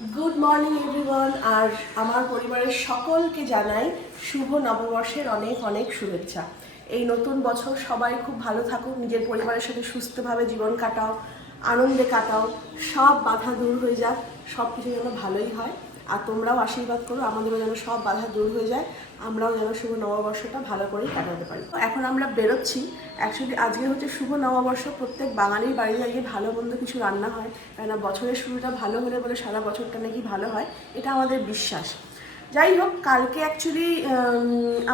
Good morning everyone আর আমার পরিবারের সকলকে জানাই শুভ নববর্ষের অনেক অনেক শুভেচ্ছা। এই নতুন বছর সবাই খুব ভালো থাকুক, নিজের পরিবারের সাথে সুস্থভাবে জীবন কাটাও, আনন্দে কাটাও, সব বাধা দূর হয়ে যাক সব কিছু যেন ভালোই হয়। আর তোমরাও আশীর্বাদ করো, আমাদেরও যেন সব বাধা দূর হয়ে যায়, আমরাও যেন শুভ নববর্ষটা ভালো করেই কাটাতে পারি। এখন আমরা বেরোচ্ছি। অ্যাকচুয়ালি আজকে হচ্ছে শুভ নববর্ষ, প্রত্যেক বাঙালির বাড়িতে আজকে ভালো মন্দ কিছু রান্না হয়, কেননা বছরের শুরুটা ভালো হলে বলে সারা বছরটা নাকি ভালো হয়, এটা আমাদের বিশ্বাস। যাই হোক, কালকে অ্যাকচুয়ালি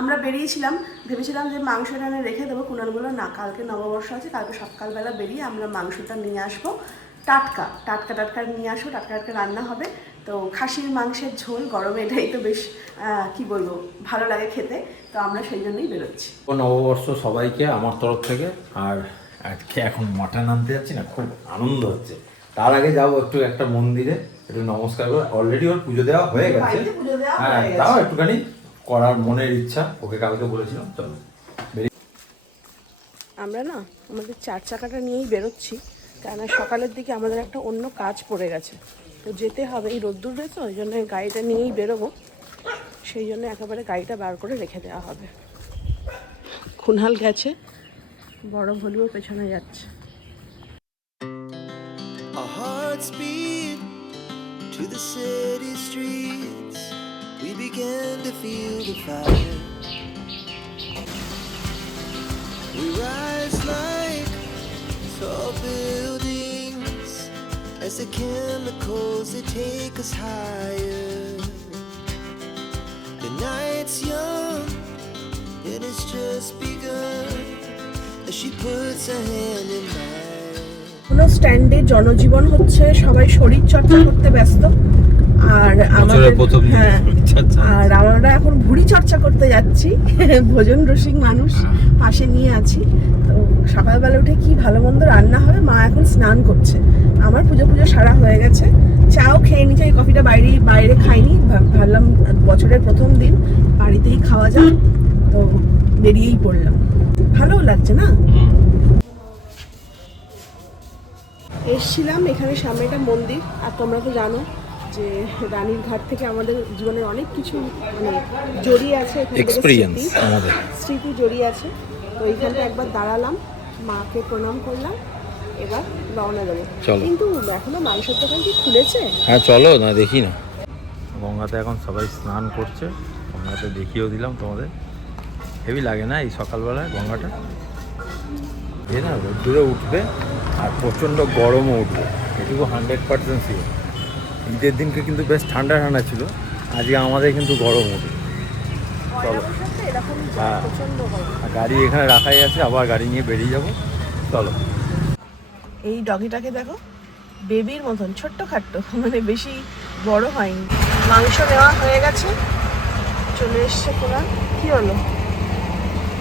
আমরা বেরিয়েছিলাম, ভেবেছিলাম যে মাংসটা আমি রেখে দেবো, কুনালগুলো না, কালকে নববর্ষ আছে, কালকে সকালবেলা বেরিয়ে আমরা মাংসটা নিয়ে আসব, টাটকা টাটকা টাটকা নিয়ে আসব, টাটকা টাটকা রান্না হবে। তো খাসির মাংসের ঝোল গরমে এটাই তো বেশ কি বলব ভালো লাগে খেতে। তো আমরা সেই জন্যই বেরোচ্ছি। ও নববর্ষ সবাইকে আমার তরফ থেকে। আর আজকে এখন মাটন আনতে যাচ্ছি না খুব আনন্দ হচ্ছে। তার আগে যাব একটু একটা মন্দিরে একটু নমস্কার করে। অলরেডি ওর পুজো দেওয়া হয়ে গেছে। হ্যাঁ হয়ে তাও একটুখানি করার মনের ইচ্ছা। ওকে কালকে বলেছিলাম চলো। আমরা না আমাদের চার চাকাটা নিয়েই বেরোচ্ছি। কেননা সকালের দিকে আমাদের একটা অন্য কাজ পড়ে গেছে। তো যেতে হবে, এই রোদ্দুর রয়েছে, ওই জন্য গাড়িটা নিয়েই বেরোবো। সেই জন্য একেবারে গাড়িটা বার করে রেখে দেওয়া হবে। খুনহাল গেছে, বড় ভলিও পেছনে যাচ্ছে। We rise like tall as the chemicals they take us higher. The night's young and it's just begun as she puts her hand in mine. কোনো স্ট্যান্ডে জনজীবন হচ্ছে সবাই শরীর চর্চা করতে ব্যস্ত আর আমাদের প্রথম হ্যাঁ আর আমরা এখন ভুড়ি চর্চা করতে যাচ্ছি। ভোজন রসিক মানুষ পাশে নিয়ে আছি। তো সকালবেলা উঠে কি ভালো মন্দ রান্না হবে মা এখন স্নান করছে। আমার পুজো পুজো সারা হয়ে গেছে। চাও খেয়ে নিচ্ছে এই কফিটা বাইরে বাইরে খাইনি। ভাব- ভাবলাম বছরের প্রথম দিন বাড়িতেই খাওয়া যাক। তো বেরিয়েই পড়লাম। ভালোও লাগছে না? এসছিলাম এখানে সামনে একটা মন্দির আর তোমরা তো জানো যে রানীর ঘাট থেকে আমাদের জীবনের অনেক কিছু মানে জড়িয়ে আছে এক্সপিরিয়েন্স স্মৃতি। আমাদের। স্মৃতি জড়িয়ে আছে। তো এইখানটা একবার দাঁড়ালাম মাকে প্রণাম করলাম এবার রওনা দেবো। চলো। কিন্তু এখনও মাংসের দোকান কি খুলেছে? হ্যাঁ চলো না দেখি না। গঙ্গাতে এখন সবাই স্নান করছে। গঙ্গাতে দেখিয়েও দিলাম তোমাদের। হেভি লাগে না এই সকালবেলায় গঙ্গাটা? যে না রোদ্দুরে উঠবে আর প্রচণ্ড গরমও উঠবে। এটুকু হান্ড্রেড পার্সেন্ট শিওর ঈদের দিনকে কিন্তু বেশ ঠান্ডা ঠান্ডা ছিল। আজকে আমাদের কিন্তু গরম উঠবে চলো হ্যাঁ। গাড়ি এখানে রাখাই আছে আবার গাড়ি নিয়ে বেরিয়ে যাব। চলো। এই ডগিটাকে দেখো বেবির মতন ছোট্ট খাট্ট মানে বেশি বড় হয়নি। মাংস নেওয়া হয়ে গেছে। চলে এসছে কোনা কি হলো?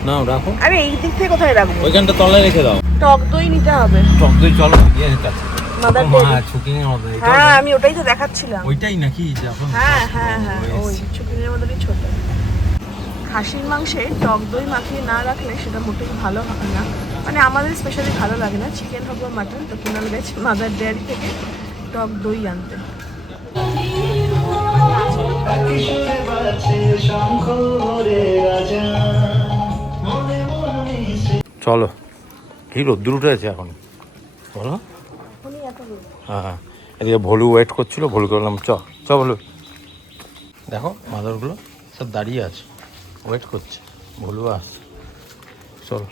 নাও রাখো। আরে এই দিক থেকে কোথায় রাখব? ওইখানটা তলায় রেখে দাও। টক দই নিতে হবে। টক দই চলো ইয়ে কাছে Mother মা Dairy। ছুকিংয়ের মতো এটা হ্যাঁ আমি ওটাই তো দেখাচ্ছিলাম। ওইটাই নাকি যখন হ্যাঁ হ্যাঁ হ্যাঁ ওই ওই চুপিনের মতনই ছোট। খাসির মাংসে টক দই মাখিয়ে না রাখলে সেটা মোটেই ভালো হয় না। মানে আমাদের স্পেশালি ভালো লাগে না। চিকেন হোক বা মাটন তো কুনাল গেছে মাদার ডেয়ারি থেকে টক দই আনতে। চলো কি রোদ্দুর উঠে আছে এখন? বলো। হ্যাঁ হ্যাঁ। এদিকে ভলু ওয়েট করছিল, ভলুকে বললাম, চ চ ভলু। দেখো, মাদারগুলো সব দাঁড়িয়ে আছে। ওয়েট করছে, ভলু আসছে। চলো।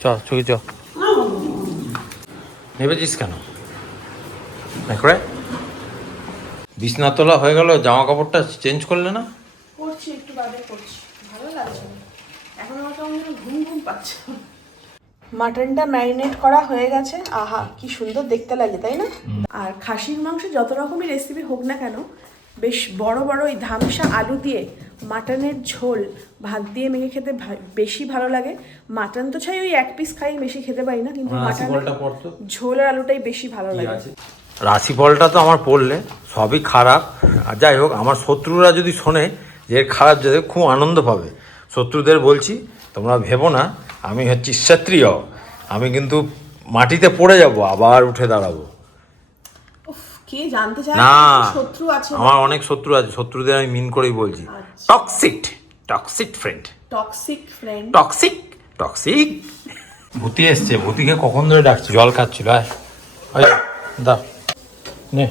চ ছুকি চ। নেবেছিস কেন? করে বিছনা তোলা হয়ে গেল জামা কাপড়টা চেঞ্জ করলে না? করছি একটু বাদে করছি ভালো লাগছে এখন আমার কেমন ঘুম ঘুম পাচ্ছে। মাটনটা ম্যারিনেট করা হয়ে গেছে। আহা কি সুন্দর দেখতে লাগে তাই না? আর খাসির মাংস যত রকমই রেসিপি হোক না কেন বেশ বড় বড় ওই ধামসা আলু দিয়ে মাটনের ঝোল ভাত দিয়ে মেখে খেতে বেশি ভালো লাগে। মাটন তো চাই ওই এক পিস খাই বেশি খেতে পারি না কিন্তু মাটন ঝোলের আলুটাই বেশি ভালো লাগে। রাশিফলটা তো আমার পড়লে সবই খারাপ। আর যাই হোক আমার শত্রুরা যদি শোনে যে খারাপ যাদের খুব আনন্দ পাবে। শত্রুদের বলছি তোমরা ভেবো না। আমি হচ্ছি ক্ষত্রিয় আমি কিন্তু মাটিতে পড়ে যাব আবার উঠে দাঁড়াবো। কে জানতে চায়? না শত্রু আছে। আমার অনেক শত্রু আছে শত্রুদের আমি মিন করেই বলছি। Toxic toxic friend toxic friend toxic toxic Bhuti এসছে ভূতিকে কখন ধরে ডাকছি? জল খাচ্ছিল আয়। আয়, দা নে।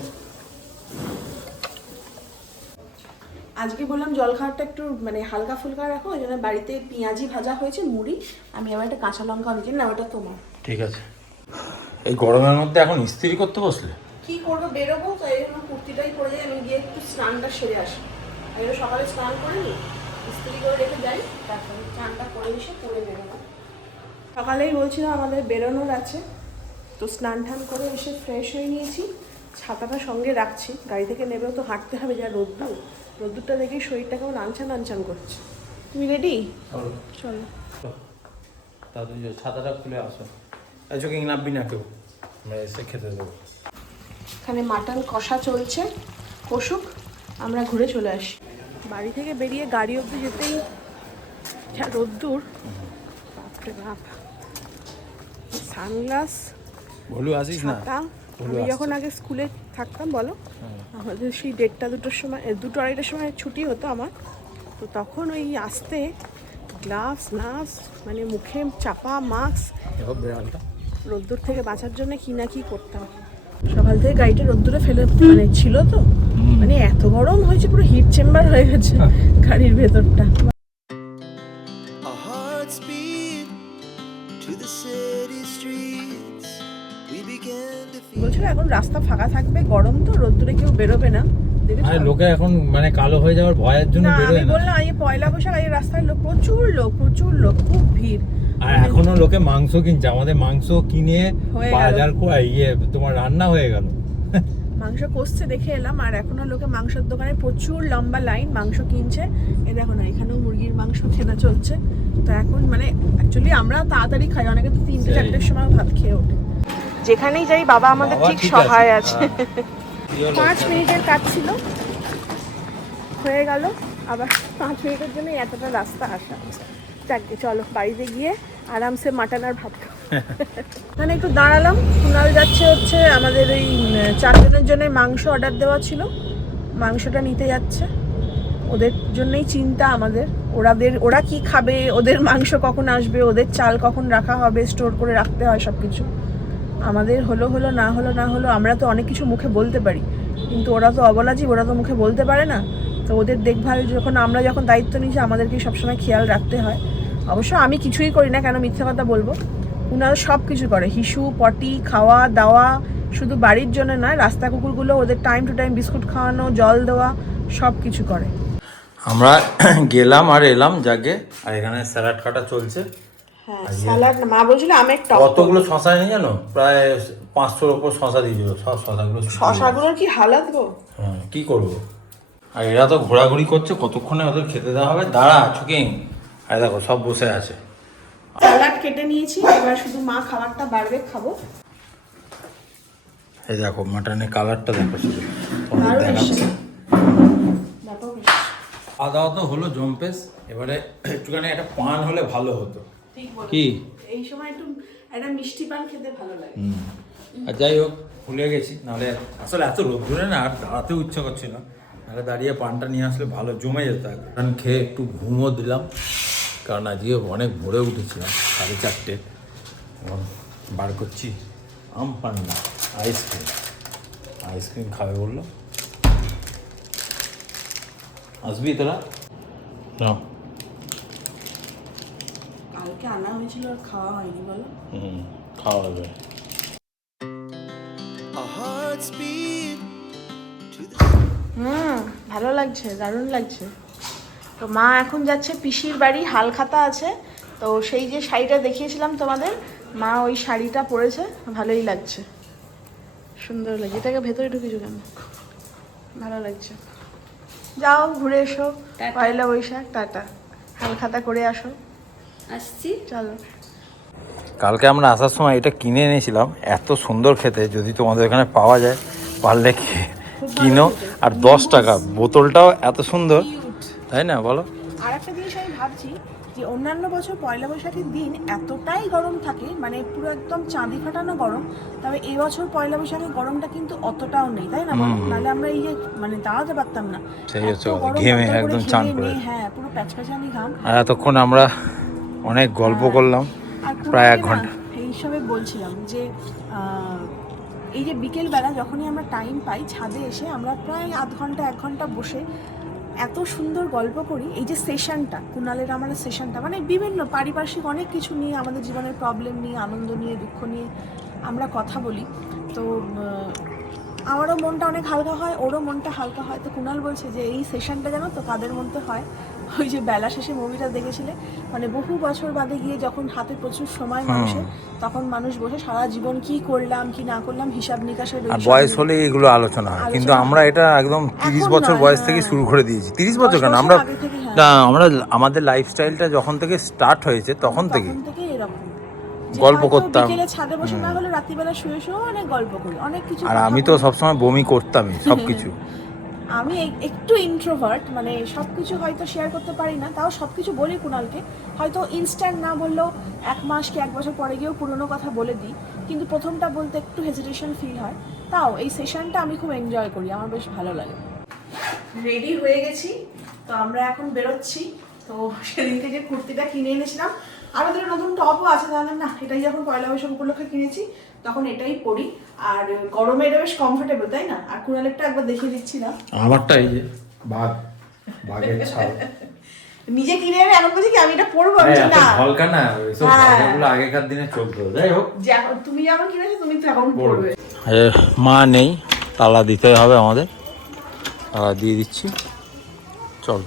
আজকে বললাম জল খাওয়ারটা একটু মানে হালকা ফুলকা রাখো ওই জন্য বাড়িতে পেঁয়াজি ভাজা হয়েছে মুড়ি আমি আবার একটা কাঁচা লঙ্কা নিয়েছি না ওটা তোমার। ঠিক আছে। এই গরমের মধ্যে এখন ইস্ত্রি করতে বসলে? কি করব বেরোবো তো এই জন্য কুর্তিটাই পরে যাই আমি গিয়ে একটু স্নানটা সেরে আসি। আমি সকালে স্নান করে নিই ইস্ত্রি করে রেখে যাই তারপরে স্নানটা করে এসে পরে বেরোবো। সকালেই বলছিলাম আমাদের বেরোনোর আছে তো স্নান টান করে এসে ফ্রেশ হয়ে নিয়েছি। ছাতাটা সঙ্গে রাখছি গাড়ি থেকে নেবেও তো হাঁটতে হবে যা রোদ্দুর। রোদ্দুরটা দেখেই শরীরটা কেমন আনছান আনছান করছে। তুমি রেডি চলো। তা ছাতাটা খুলে আসো। চোখে নাববি না কেউ? আমরা এসে খেতে দেবো। এখানে মাটন কষা চলছে। কষুক আমরা ঘুরে চলে আসি। বাড়ি থেকে বেরিয়ে গাড়ি অবধি যেতেই যা রোদ্দুর। বাপরে বাপ। সানগ্লাস ভুলু আসিস না? ছাতা। আমি যখন আগে স্কুলে থাকতাম বলো আমাদের সেই দেড়টা দুটোর সময় দুটো আড়াইটার সময় ছুটি হতো আমার। তো তখন ওই আসতে গ্লাভস নাস মানে মুখে চাপা মাস্ক রোদ্দুর থেকে বাঁচার জন্য কি না কি করতাম। সকাল থেকে গাড়িটা রোদ্দুরে ফেলে মানে ছিল তো। মানে এত গরম হয়েছে পুরো হিট চেম্বার হয়ে গেছে গাড়ির ভেতরটা। To the city streets. বলছিল এখন রাস্তা ফাঁকা থাকবে গরম তো রোদ্দুরে কেউ বেরোবে না? আরে লোকে এখন মানে কালো হয়ে যাওয়ার ভয়ের জন্য না আমি বললাম এই পয়লা বৈশাখ এই রাস্তায় লোক প্রচুর লোক প্রচুর লোক খুব ভিড়। আর এখনও লোকে মাংস কিনছে আমাদের মাংস কিনে বাজার করে ইয়ে তোমার রান্না হয়ে গেল। মাংস কষছে দেখে এলাম আর এখনও লোকে মাংসের দোকানে প্রচুর লম্বা লাইন মাংস কিনছে। এই দেখো না এখানেও মুরগির মাংস কেনা চলছে। তো এখন মানে অ্যাকচুয়ালি আমরা তাড়াতাড়ি খাই অনেকে তো তিনটে চারটের সময় ভাত খেয়ে ওঠে। যেখানেই যাই বাবা আমাদের ঠিক সহায় আছে, আছে? পাঁচ মিনিটের কাজ ছিল। হয়ে গেল। আবার পাঁচ মিনিটের জন্য এতটা রাস্তা আসা। যাকে চলো বাড়িতে গিয়ে আরামসে মাটন আর ভাত মানে একটু দাঁড়ালাম। কুনাল যাচ্ছে হচ্ছে আমাদের ওই চারজনের জন্য মাংস অর্ডার দেওয়া ছিল। মাংসটা নিতে যাচ্ছে। ওদের জন্যই চিন্তা আমাদের। ওরাদের ওরা কি খাবে? ওদের মাংস কখন আসবে? ওদের চাল কখন রাখা হবে? স্টোর করে রাখতে হয় সব কিছু আমাদের হলো হলো, না হলো না হলো, আমরা তো অনেক কিছু মুখে বলতে পারি। কিন্তু ওরা তো অবলাজীব ওরা তো মুখে বলতে পারে না। তো ওদের দেখভাল যখন আমরা যখন দায়িত্ব নিয়েছি আমাদেরকে সবসময় খেয়াল রাখতে হয়। অবশ্য আমি কিছুই করি না, কেন মিথ্যা কথা বলব? উনারা সব কিছু করে। হিসু, পটি, খাওয়া, দাওয়া, শুধু বাড়ির জন্য নয় রাস্তা কুকুরগুলো ওদের টাইম টু টাইম বিস্কুট খাওয়ানো, জল দেওয়া সব কিছু করে। আমরা গেলাম আর এলাম যাকে আর এখানে স্যালাড কাটা চলছে। হ্যাঁ স্যালাড মা বলছিল আমের টক কতগুলো শশা নেই জানো? প্রায় পাঁচশোর ওপর শশা দিয়েছিল সব শশাগুলো। শশাগুলোর কি হালাত গো? হ্যাঁ কি করব? আর এরা তো ঘোরাঘুরি করছে কতক্ষণে ওদের খেতে দেওয়া হবে? দাঁড়া ছুকিং আর দেখো সব বসে আছে। স্যালাড কেটে নিয়েছি এবার শুধু মা খাবারটা বাড়বে খাব। এই দেখো মাটনের কালারটা দেখো শুধু। খাওয়া দাওয়া তো হলো জম্পেস এবারে একটুখানি একটা পান হলে ভালো হতো। কি? এই সময় একটু একটা মিষ্টি পান খেতে ভালো লাগে। আর যাই হোক ভুলে গেছি নাহলে আসলে এত রোদ্দুরে না আর দাঁড়াতে ইচ্ছা করছে না। নাহলে দাঁড়িয়ে পানটা নিয়ে আসলে ভালো জমে যেত পান খেয়ে একটু ঘুমও দিলাম কারণ আজকে অনেক ভোরে উঠেছিলাম সাড়ে চারটে। বার করছি আম পান না আইসক্রিম। আইসক্রিম খাবে বলল। আসবি তোরা? না। আনা হয়েছিল আর খাওয়া হয়নি বলো। হুম খাওয়া হবে. হুম ভালো লাগছে দারুণ লাগছে। তো মা এখন যাচ্ছে পিসির বাড়ি হালখাতা আছে। তো সেই যে শাড়িটা দেখিয়েছিলাম তোমাদের মা ওই শাড়িটা পরেছে ভালোই লাগছে। সুন্দর লাগছে এটাকে ভেতরে ঢুকেছো কেন? ভালো লাগছে। যাও ঘুরে এসো। পয়লা বৈশাখ টাটা। হালখাতা করে আসো। আসছি। চলো। কালকে আমরা আসার সময় এটা কিনে এনেছিলাম এত সুন্দর খেতে যদি তোমাদের এখানে পাওয়া যায় পারলে কিনো? আর দশ টাকা বোতলটাও এত সুন্দর তাই না? বলো। আর একটা জিনিস আমি ভাবছি যে অন্যান্য বছর পয়লা বৈশাখের দিন এতটাই গরম থাকে মানে পুরো একদম চাঁদি ফাটানো গরম তবে এবছর পয়লা বৈশাখের গরমটা কিন্তু অতটাও নেই তাই না। নাহলে আমরা এই যে মানে দাঁড়াতে পারতাম না। সেই হচ্ছে ঘেমে একদম চান করে। হ্যাঁ পুরো প্যাচপ্যাচানি ঘাম। আর এতক্ষণ আমরা অনেক গল্প হ্যাঁ। করলাম প্রায় এক ঘণ্টা। এই হিসাবে বলছিলাম যে এই যে বিকেলবেলা যখনই আমরা টাইম পাই ছাদে এসে আমরা প্রায় আধ ঘণ্টা এক ঘণ্টা বসে এত সুন্দর গল্প করি। এই যে সেশনটা কুণালের আমার সেশনটা মানে বিভিন্ন পারিপার্শ্বিক অনেক কিছু নিয়ে আমাদের জীবনের প্রবলেম নিয়ে আনন্দ নিয়ে দুঃখ নিয়ে আমরা কথা বলি। তো আমারও মনটা অনেক হালকা হয় ওরও মনটা হালকা হয়। তো কুণাল বলছে যে এই সেশনটা জানো তো কাদের মধ্যে হয়? ওই যে বেলা শেষে মুভিটা দেখেছিলে? মানে বহু বছর বাদে গিয়ে যখন হাতে প্রচুর সময় মানুষের তখন মানুষ বসে সারা জীবন কি করলাম কি না করলাম হিসাব নিকাশের আর বয়স হলে এগুলো আলোচনা হয়। কিন্তু আমরা এটা একদম তিরিশ বছর বয়স হ্যাঁ। থেকে শুরু করে দিয়েছি। তিরিশ বছর কেন? আমরা হ্যাঁ। আমরা আমাদের লাইফস্টাইলটা যখন থেকে স্টার্ট হয়েছে তখন থেকে তখন থেকে এরকম যে গল্প করতাম। ছাদে বসে না হলে রাত্রিবেলা শুয়ে শুয়ে অনেক গল্প করি অনেক কিছু আর আমি তো সবসময় বমি করতামই সব কিছু আমি একটু ইন্ট্রোভার্ট মানে সব কিছু হয়তো শেয়ার করতে পারি না তাও সব কিছু বলি কুণালকে। হয়তো ইনস্ট্যান্ট না বললেও এক মাস কি এক বছর পরে গিয়েও পুরনো কথা বলে দিই কিন্তু প্রথমটা বলতে একটু হেজিটেশন ফিল হয়। তাও এই সেশনটা আমি খুব এনজয় করি আমার বেশ ভালো লাগে। রেডি হয়ে গেছি তো আমরা এখন বেরোচ্ছি। তো সেদিনকে যে কুর্তিটা কিনে এনেছিলাম দুটো নতুন টপও আছে তাহলে না এটাই যখন পয়লা বৈশাখ উপলক্ষে কিনেছি তখন এটাই পরি। আর গরমে এটা বেশ কমফোর্টেবল তাই না? আর কুণালেরটা একবার দেখিয়ে দিচ্ছিলাম আমারটা এই যে বাঘ বাঘের ছাল। নিজে কিনে এনে এখন বলছি কি আমি এটা পরবো আমি না। হলকা না হ্যাঁ। আগেকার দিনে চলতো। যাই হোক। যে তুমি যেমন কিনেছো তুমি তো এখন পরবে। মা নেই তালা দিতে হবে আমাদের। তালা দিয়ে দিচ্ছি। চল।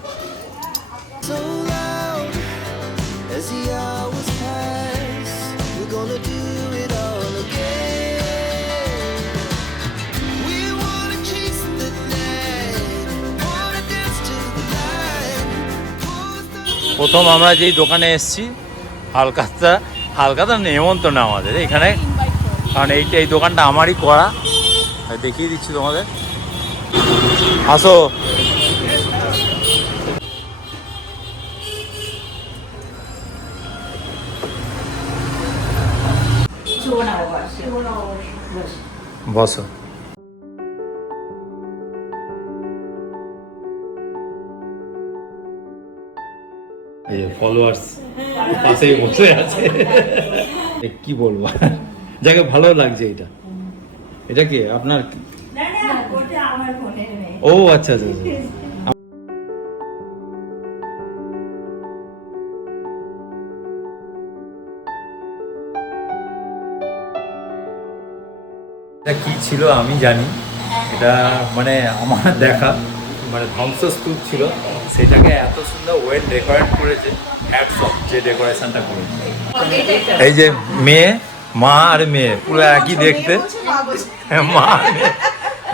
প্রথম আমরা যেই দোকানে এসেছি হালকাতা হালকাতা নেমন্তন্ন আমাদের এখানে। কারণ এইটা এই দোকানটা আমারই করা। দেখিয়ে দিচ্ছি তোমাদের। আসো। বসো। এই ফলোয়ার্স পাশেই বসে আছে। কি বলব? যাকে ভালো লাগছে এটা। এটা কি? আপনার ও আচ্ছা আচ্ছা আচ্ছা। এটা কি ছিল আমি জানি। এটা মানে আমার দেখা। মানে ধ্বংসস্তূপ ছিল। সেটাকে এত সুন্দর ওয়েল ডেকোরেট করেছে হ্যাটস অফ যে ডেকোরেশনটা করেছে। এই যে মেয়ে, মা আর মেয়ে, পুরো একই দেখতে। মা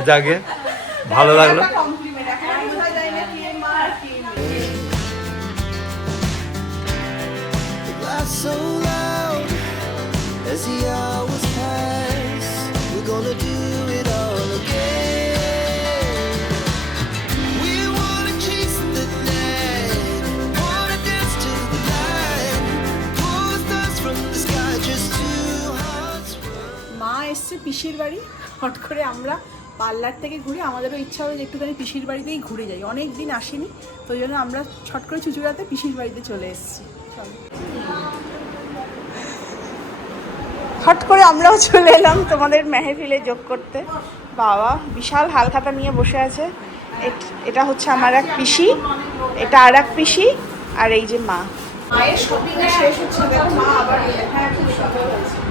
যাকে ভালো লাগল। কমপ্লিমেন্ট এসছে পিসির বাড়ি। হট করে আমরা পার্লার থেকে ঘুরে আমাদেরও ইচ্ছা হলো যে একটুখানি পিসির বাড়িতেই ঘুরে যাই। অনেক দিন আসিনি, তো ওই জন্য আমরা ছট করে চুচুড়াতে পিসির বাড়িতে চলে এসেছি। হট করে আমরাও চলে এলাম তোমাদের মেহফিলে যোগ করতে। বাবা, বিশাল হালখাতা নিয়ে বসে আছে। এটা হচ্ছে আমার এক পিসি, এটা আর এক পিসি, আর এই যে মা। মায়ের শপিং শেষ হচ্ছে মা আবার। হ্যাঁ খুব সুন্দর হয়েছে।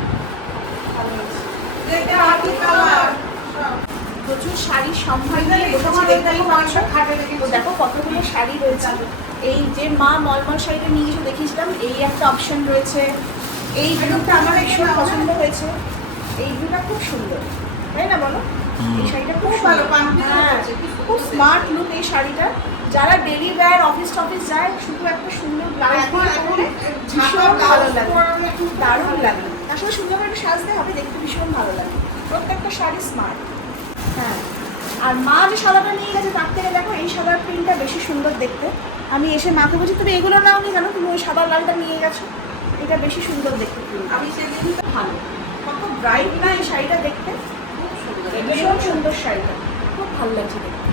প্রচুর শাড়ির সম্ভার নিয়ে বসেছি দেখতেই পাচ্ছ। তো দেখো কতগুলো শাড়ি রয়েছে। এই যে মা মলমল শাড়িটা নিয়ে এসে দেখিয়েছিলাম এই একটা অপশন রয়েছে। এই ব্লুটা আমার ভীষণ পছন্দ হয়েছে। এই ব্লুটা খুব সুন্দর। তাই না বলো? এই শাড়িটা খুব ভালো হ্যাঁ খুব স্মার্ট লুক এই শাড়িটা। যারা ডেলি ওয়্যার অফিস টফিস যায় শুধু একটা সুন্দর ব্লাউজ ভীষণ ভালো লাগে। দারুণ লাগে। আসলে সুন্দর করে সাজতে হবে দেখতে ভীষণ ভালো লাগে। প্রত্যেকটা শাড়ি স্মার্ট হ্যাঁ। আর মা যে সাদাটা নিয়ে গেছে তার থেকে দেখো এই সাদার প্রিন্টটা বেশি সুন্দর দেখতে। আমি এসে মাকে বলছি তুমি এগুলো নাও নি জানো তুমি ওই সাদা লালটা নিয়ে গেছো। এটা বেশি সুন্দর দেখতে আমি সেদিন ভালো। কত ব্রাইট না এই শাড়িটা দেখতে। ভীষণ সুন্দর শাড়িটা। খুব ভালো লাগছে দেখতে।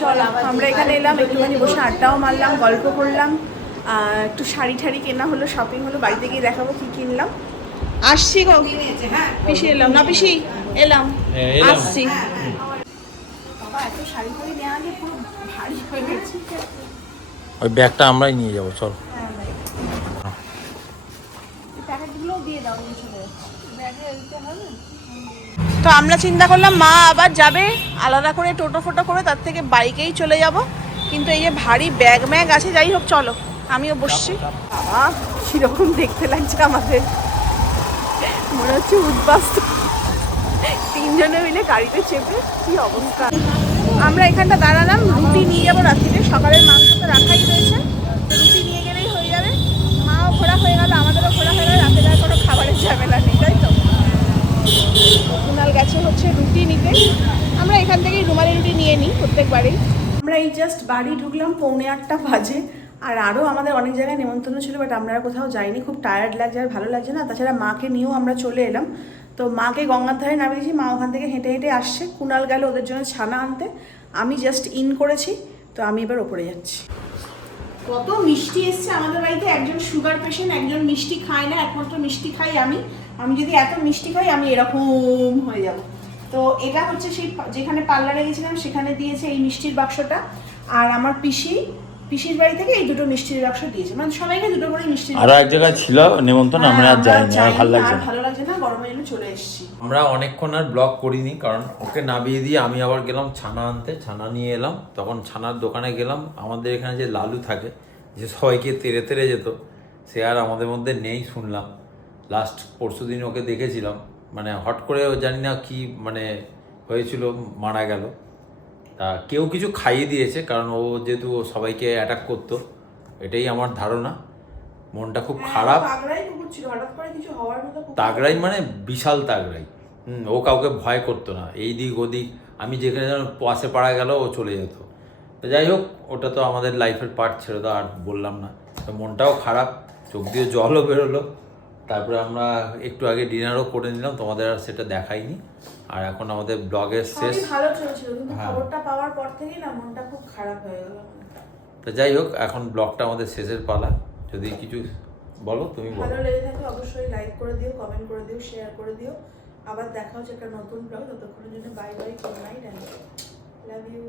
চল আমরা এখানে এলাম একটুখানি বসে আড্ডাও মারলাম গল্প করলাম। একটু শাড়ি ঠাড়ি কেনা হলো শপিং হলো বাড়িতে গিয়ে দেখাবো কি কিনলাম। আসছি গো। পিসি এলাম। না পিসি এলাম। হ্যাঁ, আসছি। হয়ে গেছে। ওই ব্যাগটা আমরাই নিয়ে যাব চল। তো আমরা চিন্তা করলাম মা আবার যাবে। আলাদা করে টোটো ফোটো করে তার থেকে বাইকেই চলে যাব। কিন্তু এই যে ভারী ব্যাগ ম্যাগ আছে যাই হোক চলো। আমিও বসছি। বাবা দেখতে লাগছে আমাদের। মনে হচ্ছে উদ্বাস্ত। তিনজনে মিলে গাড়িতে চেপে কি অবস্থা। আমরা এখানটা দাঁড়ালাম, রুটি নিয়ে যাব রাত্রিতে। সকালের মাংস তো রাখাই রয়েছে। রুটি নিয়ে গেলেই হয়ে যাবে। মাও ঘোরা হয়ে গেল, আমাদেরও ঘোরা হয়ে গেল। রাতে আর কোনো খাবারের ঝামেলা নেই, তাই তো? কুনাল গেছে হচ্ছে রুটি নিতে। আমরা এখান থেকেই রুমালি রুটি নিয়ে নিই প্রত্যেকবারেই। আমরা এই জাস্ট বাড়ি ঢুকলাম, পৌনে আটটা বাজে। আর আরও আমাদের অনেক জায়গায় নেমন্তন্ন ছিল বাট আমরা কোথাও যাইনি। খুব টায়ার্ড লাগছে আর ভালো লাগছে না। তাছাড়া মাকে নিয়েও আমরা চলে এলাম। তো মাকে গঙ্গার ধারে নামিয়ে দিয়েছি। মা ওখান থেকে হেঁটে হেঁটে আসছে। কুনাল গেল ওদের জন্য ছানা আনতে। আমি জাস্ট ইন করেছি। তো আমি এবার ওপরে যাচ্ছি। কত মিষ্টি এসছে আমাদের বাড়িতে। একজন সুগার পেশেন্ট একজন মিষ্টি খায় না, একমাত্র মিষ্টি খাই আমি। আমি যদি এত মিষ্টি খাই, আমি এরকম হয়ে যাব। তো এটা হচ্ছে সেই যেখানে পার্লারে গেছিলাম সেখানে দিয়েছে এই মিষ্টির বাক্সটা। আর আমার পিসি পিসির বাড়ি থেকে এই দুটো মিষ্টির বাক্স দিয়েছে। মানে সবাইকে দুটো করে মিষ্টির আরও এক জায়গায় ছিল নেমন্তন্ন আমরা আর হ্যাঁ, যাইনি আর ভালো লাগছে না। ভালো লাগছে না গরমের জন্য চলে এসেছি। আমরা অনেকক্ষণ আর ব্লগ করিনি কারণ ওকে নামিয়ে দিয়ে আমি আবার গেলাম ছানা আনতে ছানা নিয়ে এলাম। তখন ছানার দোকানে গেলাম আমাদের এখানে যে লালু থাকে যে সবাইকে তেরে তেরে যেত সে আর আমাদের মধ্যে নেই শুনলাম। লাস্ট পরশু দিন ওকে দেখেছিলাম মানে হট করে ও জানি না কি মানে হয়েছিল মারা গেল। তা কেউ কিছু খাইয়ে দিয়েছে কারণ ও যেহেতু ও সবাইকে অ্যাটাক করতো এটাই আমার ধারণা। মনটা খুব খারাপ। তাগড়াই মানে বিশাল তাগড়াই। হুম ও কাউকে ভয় করতো না। এই দিক ওদিক আমি যেখানে যেন পাশে পাড়া গেল ও চলে যেত। তো যাই হোক ওটা তো আমাদের লাইফের পার্ট ছেড়ে দাও আর বললাম না। তো মনটাও খারাপ চোখ দিয়ে জলও বেরোলো। তারপরে আমরা একটু আগে ডিনারও করে নিলাম তোমাদের আর সেটা দেখাইনি। আর এখন আমাদের ব্লগের শেষ। ভালো চলছিল কিন্তু হ্যাঁ। খবরটা পাওয়ার পর থেকেই না মনটা খুব খারাপ হয়ে গেল। তো যাই হোক এখন ব্লগটা আমাদের শেষের পালা। যদি কিছু বলো তুমি বলো। ভালো লেগে থাকলে অবশ্যই লাইক করে দিও কমেন্ট করে দিও শেয়ার করে দিও। আবার দেখা হচ্ছে একটা নতুন ব্লগ ততক্ষণের জন্য bye bye good night and love you